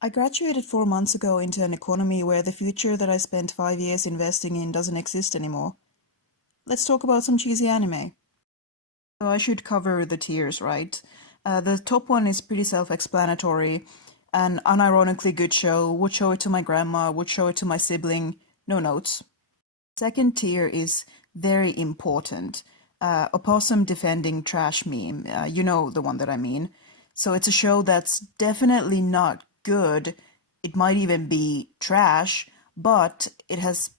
I graduated 4 months ago into an economy where the future that I spent 5 years investing in doesn't exist anymore. Let's talk about some cheesy anime. So I should cover the tiers, right? The top one is pretty self-explanatory. An unironically good show, would show it to my grandma, would show it to my sibling, no notes. Second tier is very important. Opossum defending trash meme. You know the one that I mean. So it's a show that's definitely not good. It might even be trash, but it has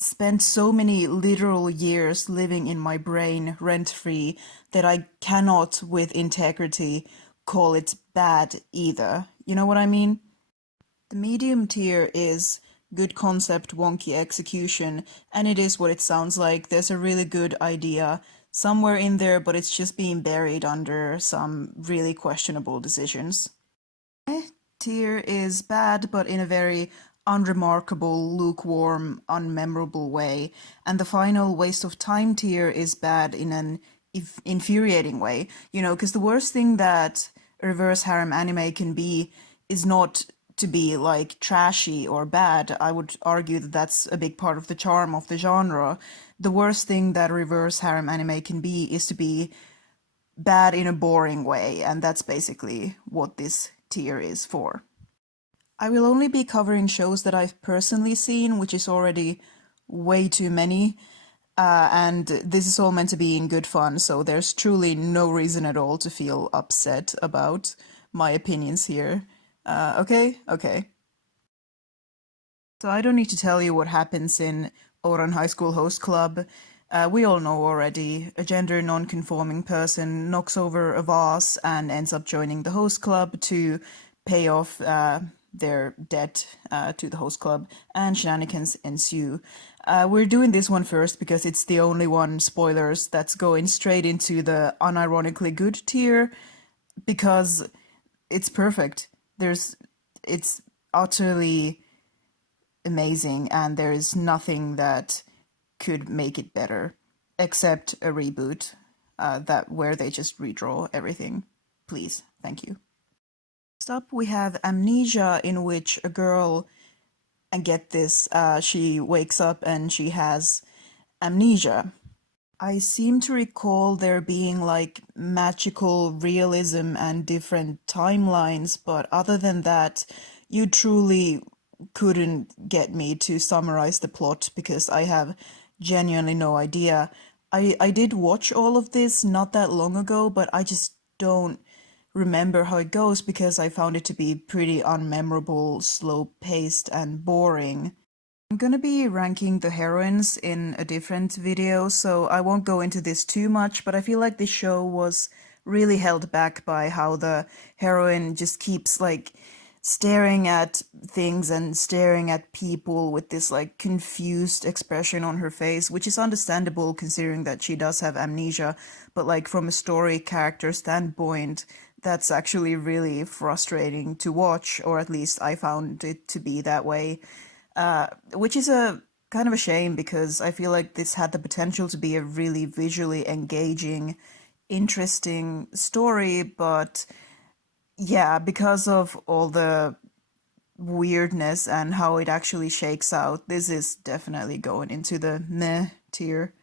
spent so many literal years living in my brain rent free that I cannot, with integrity, call it bad either. You know what I mean? The medium tier is good concept, wonky execution, and it is what it sounds like. There's a really good idea somewhere in there, but it's just being buried under some really questionable decisions. Tier is bad, but in a very unremarkable, lukewarm, unmemorable way. And the final waste of time tier is bad in an infuriating way. You know, because the worst thing that a reverse harem anime can be is not to be like trashy or bad. I would argue that that's a big part of the charm of the genre. The worst thing that a reverse harem anime can be is to be bad in a boring way, and that's basically what this tier is for. I will only be covering shows that I've personally seen, which is already way too many. And this is all meant to be in good fun, so there's truly no reason at all to feel upset about my opinions here. Okay? Okay. So I don't need to tell you what happens in Oran High School Host Club. We all know already. A gender non-conforming person knocks over a vase and ends up joining the host club to pay off their debt to the host club, and shenanigans ensue. We're doing this one first because it's the only one, spoilers, that's going straight into the unironically good tier because it's perfect. It's utterly amazing, and there is nothing that could make it better except a reboot that where they just redraw everything. Please, thank you. Next up, we have Amnesia, in which a girl, and get this, she wakes up and she has amnesia. I seem to recall there being like magical realism and different timelines, but other than that, you truly couldn't get me to summarize the plot because I have genuinely no idea. I did watch all of this not that long ago, but I just don't remember how it goes because I found it to be pretty unmemorable, slow paced, and boring. I'm gonna be ranking the heroines in a different video, so I won't go into this too much, but I feel like this show was really held back by how the heroine just keeps like staring at things and staring at people with this like confused expression on her face, which is understandable considering that she does have amnesia, but like from a story character standpoint, that's actually really frustrating to watch, or at least I found it to be that way. Which is a kind of a shame because I feel like this had the potential to be a really visually engaging, interesting story, but yeah, because of all the weirdness and how it actually shakes out, this is definitely going into the meh tier.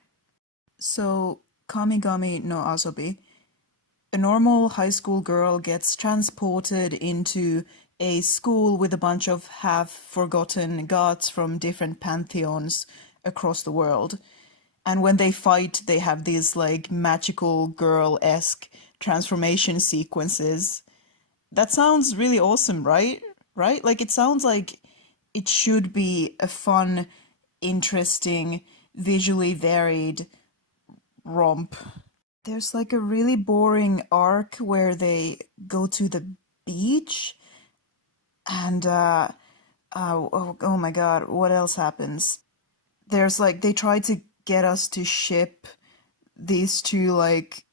So, Kamigami no Azubi. A normal high school girl gets transported into a school with a bunch of half-forgotten gods from different pantheons across the world. And when they fight, they have these like magical girl-esque transformation sequences. That sounds really awesome, right? Right? Like it sounds like it should be a fun, interesting, visually varied romp. There's like a really boring arc where they go to the beach and oh my god, what else happens? There's like they try to get us to ship these two like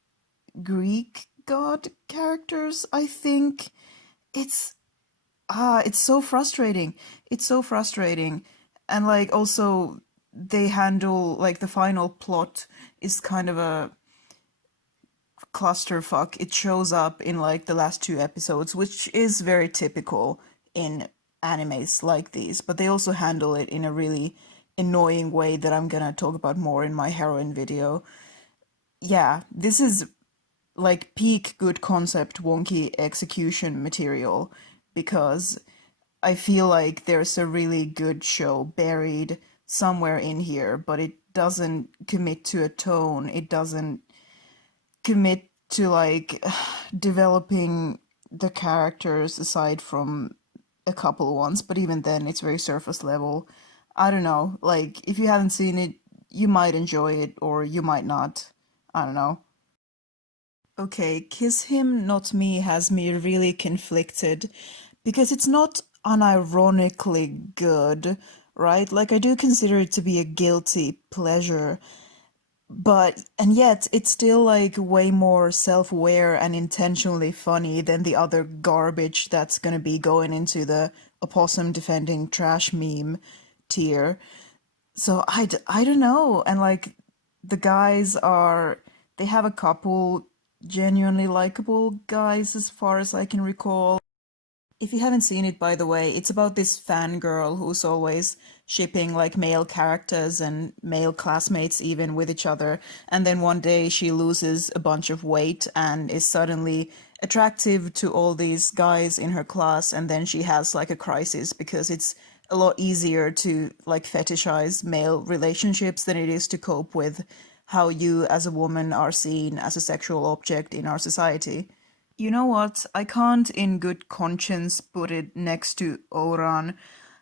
Greek god characters, I think. It's it's so frustrating. It's so frustrating. And like also they handle like the final plot is kind of a clusterfuck. It shows up in like the last two episodes, which is very typical in animes like these, but they also handle it in a really annoying way that I'm gonna talk about more in my heroine video. Yeah, this is like peak good concept, wonky execution material because I feel like there's a really good show buried somewhere in here, but it doesn't commit to a tone. It doesn't commit to like developing the characters aside from a couple ones, but even then it's very surface level. I don't know, like if you haven't seen it, you might enjoy it or you might not. I don't know. Okay, Kiss Him Not Me has me really conflicted because it's not unironically good, right? Like I do consider it to be a guilty pleasure, but and yet it's still like way more self-aware and intentionally funny than the other garbage that's gonna be going into the opossum defending trash meme tier. So I don't know. And like the guys are, they have a couple genuinely likable guys as far as I can recall. If you haven't seen it, by the way, it's about this fangirl who's always shipping like male characters and male classmates even with each other. And then one day she loses a bunch of weight and is suddenly attractive to all these guys in her class. And then she has like a crisis because it's a lot easier to like fetishize male relationships than it is to cope with how you as a woman are seen as a sexual object in our society. You know what? I can't in good conscience put it next to Oran,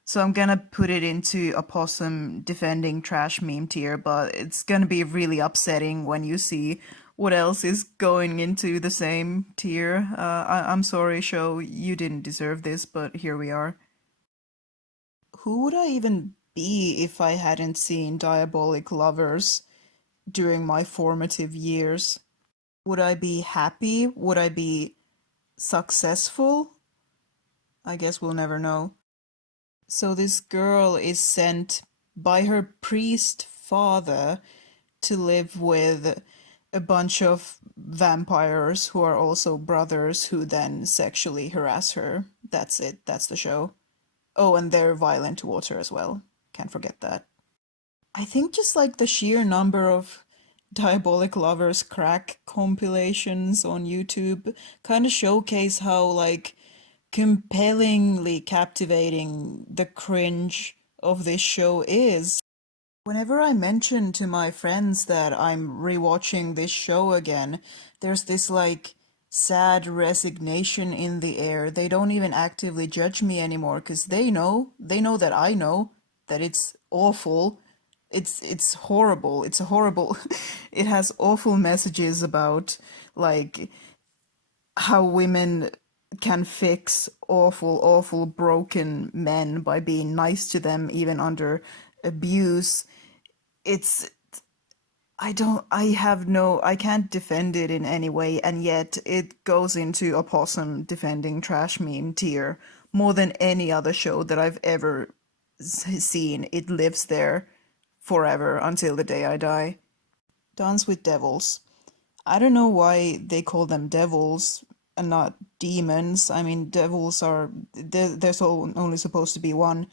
so I'm gonna put it into a possum defending trash meme tier, but it's gonna be really upsetting when you see what else is going into the same tier. I'm sorry, show, you didn't deserve this, but here we are. Who would I even be if I hadn't seen Diabolic Lovers during my formative years? Would I be happy? Would I be successful? I guess we'll never know. So this girl is sent by her priest father to live with a bunch of vampires who are also brothers who then sexually harass her. That's it. That's the show. Oh, and they're violent towards her as well. Can't forget that. I think just like the sheer number of Diabolic Lovers crack compilations on YouTube kind of showcase how like compellingly captivating the cringe of this show is. Whenever I mention to my friends that I'm rewatching this show again, there's this like sad resignation in the air. They don't even actively judge me anymore because they know that I know that it's awful. It's horrible. It's a horrible. It has awful messages about like how women can fix awful broken men by being nice to them even under abuse. It's I have no, I can't defend it in any way, and yet it goes into opossum defending trash meme tier more than any other show that I've ever seen. It lives there forever until the day I die. Dance with Devils. I don't know why they call them devils and not demons. I mean, devils are, there's only supposed to be one.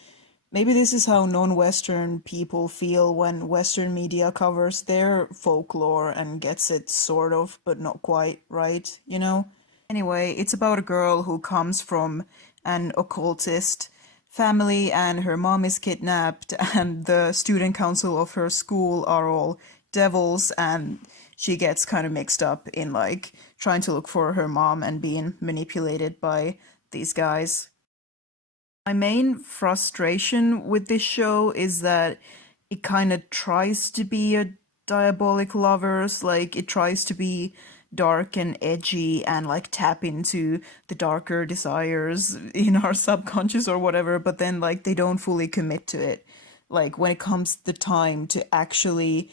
Maybe this is how non-Western people feel when Western media covers their folklore and gets it sort of, but not quite right, you know? Anyway, it's about a girl who comes from an occultist family and her mom is kidnapped and the student council of her school are all devils and she gets kind of mixed up in like trying to look for her mom and being manipulated by these guys. My main frustration with this show is that it kind of tries to be a diabolic lovers, like it tries to be dark and edgy and like tap into the darker desires in our subconscious or whatever, but then like they don't fully commit to it. Like when it comes the time to actually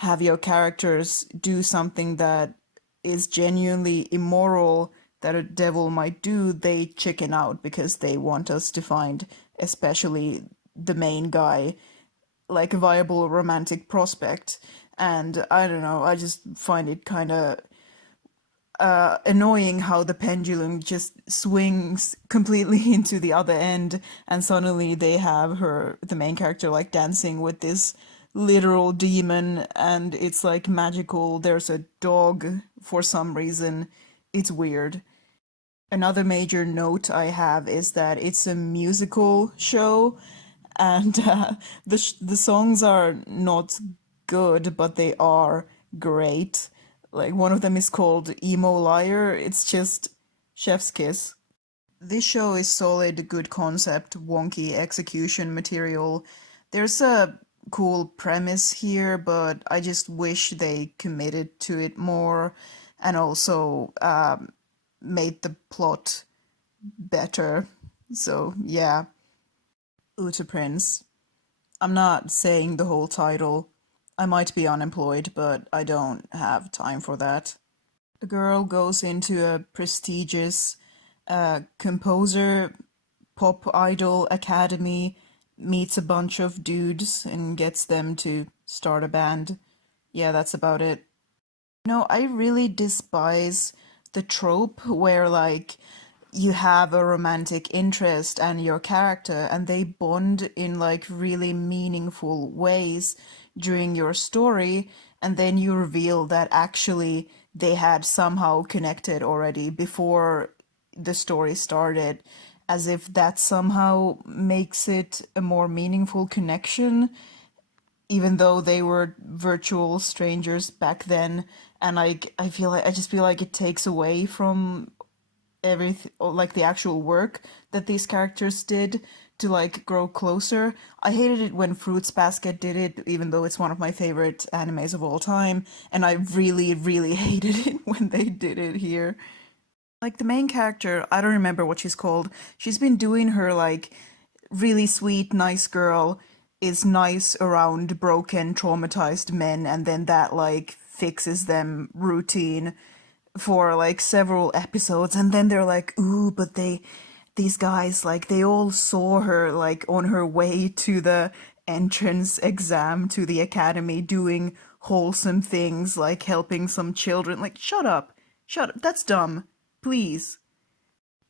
have your characters do something that is genuinely immoral that a devil might do, they chicken out because they want us to find, especially the main guy, like a viable romantic prospect. And I don't know, I just find it kind of, annoying how the pendulum just swings completely into the other end, and suddenly they have the main character, like dancing with this literal demon, and it's like magical. There's a dog for some reason. It's weird. Another major note I have is that it's a musical show, and the songs are not good, but they are great. Like one of them is called Emo Liar. It's just chef's kiss. This show is solid, good concept, wonky execution material. There's a cool premise here, but I just wish they committed to it more, and also made the plot better. So yeah, Uta Prince. I'm not saying the whole title. I might be unemployed, but I don't have time for that. The girl goes into a prestigious composer pop idol academy, meets a bunch of dudes, and gets them to start a band. Yeah, that's about it. No, I really despise the trope where, like, you have a romantic interest and your character, and they bond in like really meaningful ways during your story, and then you reveal that actually they had somehow connected already before the story started, as if that somehow makes it a more meaningful connection, even though they were virtual strangers back then. And I just feel like it takes away from everything, like the actual work that these characters did to like grow closer. I hated it when Fruits Basket did it, even though it's one of my favorite animes of all time, and I really, really hated it when they did it here. Like the main character, I don't remember what she's called. She's been doing her like really sweet, nice girl is nice around broken, traumatized men, and then that like fixes them routine for like several episodes, and then they're like, ooh, but these guys, like, they all saw her like on her way to the entrance exam to the academy doing wholesome things like helping some children. Like, shut up, that's dumb, please.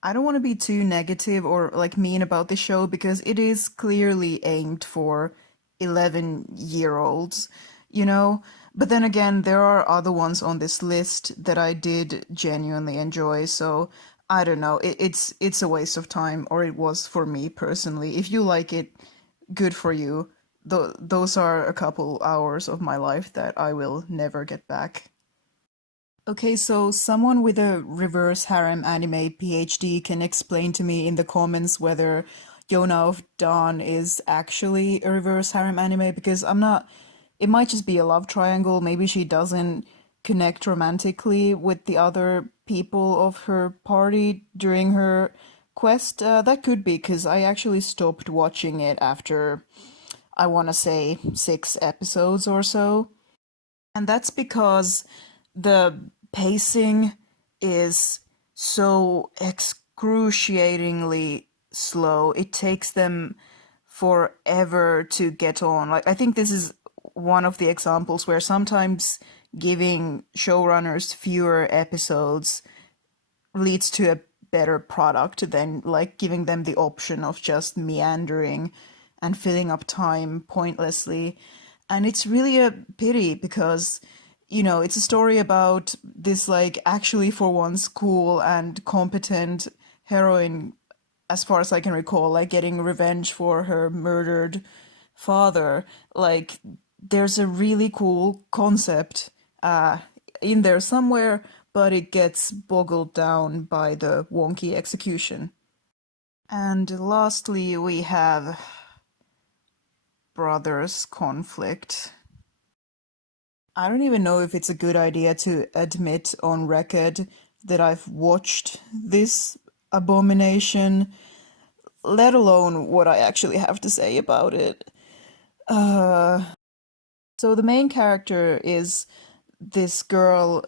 I don't want to be too negative or like mean about the show because it is clearly aimed for 11-year-olds, you know? But then again, there are other ones on this list that I did genuinely enjoy, so I don't know. It's a waste of time, or it was for me personally. If you like it, good for you. Those are a couple hours of my life that I will never get back. Okay, so someone with a reverse harem anime PhD can explain to me in the comments whether Yona of Dawn is actually a reverse harem anime, because I'm not. It might just be a love triangle. Maybe she doesn't connect romantically with the other people of her party during her quest. That could be because I actually stopped watching it after, I want to say, 6 episodes or so. And that's because the pacing is so excruciatingly slow. It takes them forever to get on. Like, I think this is one of the examples where sometimes giving showrunners fewer episodes leads to a better product than like giving them the option of just meandering and filling up time pointlessly. And it's really a pity because, it's a story about this, like, actually for once cool and competent heroine, as far as I can recall, like getting revenge for her murdered father. Like, there's a really cool concept in there somewhere, but it gets boggled down by the wonky execution. And lastly, we have brothers conflict. I don't even know if it's a good idea to admit on record that I've watched this abomination, let alone what I actually have to say about it. Uh, so the main character is this girl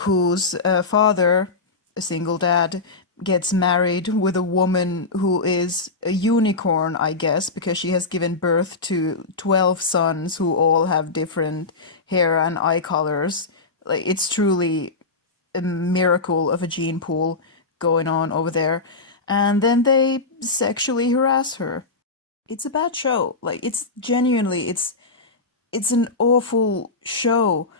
whose father, a single dad, gets married with a woman who is a unicorn, I guess, because she has given birth to 12 sons who all have different hair and eye colors. Like, it's truly a miracle of a gene pool going on over there. And then they sexually harass her. It's a bad show. Like it's genuinely it's an awful show.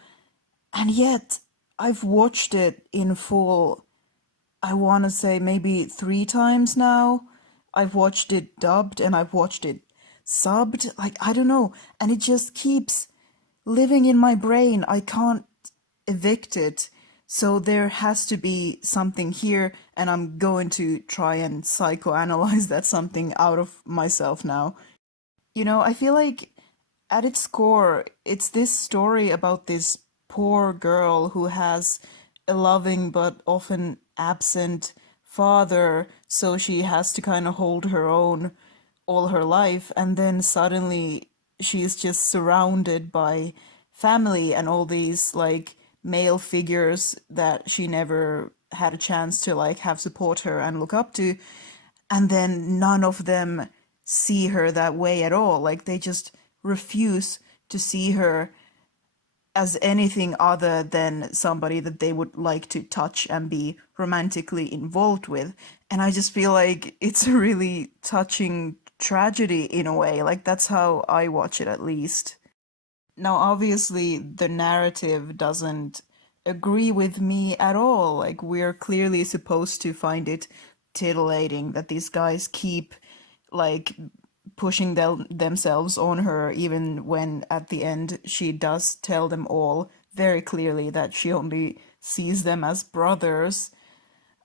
And yet I've watched it in full, I want to say maybe 3 times now. I've watched it dubbed and I've watched it subbed. Like, I don't know. And it just keeps living in my brain. I can't evict it. So there has to be something here, and I'm going to try and psychoanalyze that something out of myself now. I feel like at its core, it's this story about this poor girl who has a loving but often absent father, so she has to kind of hold her own all her life, and then suddenly she's just surrounded by family and all these like male figures that she never had a chance to like have support her and look up to, and then none of them see her that way at all. Like they just refuse to see her as anything other than somebody that they would like to touch and be romantically involved with. And I just feel like it's a really touching tragedy in a way. Like that's how I watch it at least. Now, obviously, the narrative doesn't agree with me at all. Like, we're clearly supposed to find it titillating that these guys keep, like, pushing themselves on her, even when at the end she does tell them all very clearly that she only sees them as brothers.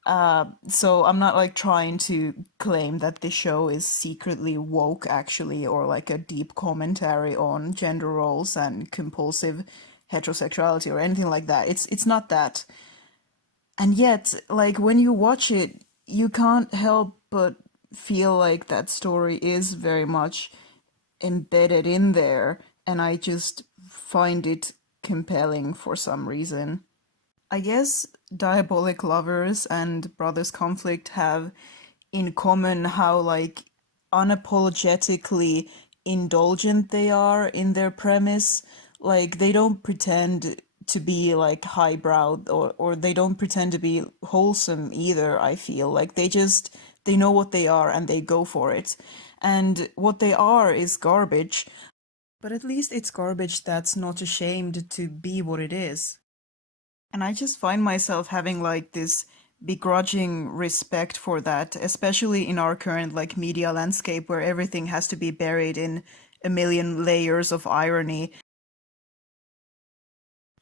So I'm not like trying to claim that the show is secretly woke actually, or like a deep commentary on gender roles and compulsive heterosexuality or anything like that. It's not that. And yet, like when you watch it, you can't help but feel like that story is very much embedded in there, and I just find it compelling for some reason. I guess diabolic lovers and brothers conflict have in common how like unapologetically indulgent they are in their premise. Like they don't pretend to be like highbrow, or they don't pretend to be wholesome either, I feel. Like they know what they are and they go for it. And what they are is garbage, but at least it's garbage that's not ashamed to be what it is. And I just find myself having like this begrudging respect for that, especially in our current like media landscape where everything has to be buried in a million layers of irony.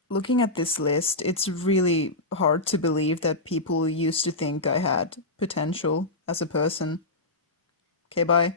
Looking at this list, it's really hard to believe that people used to think I had potential as a person. Okay, bye.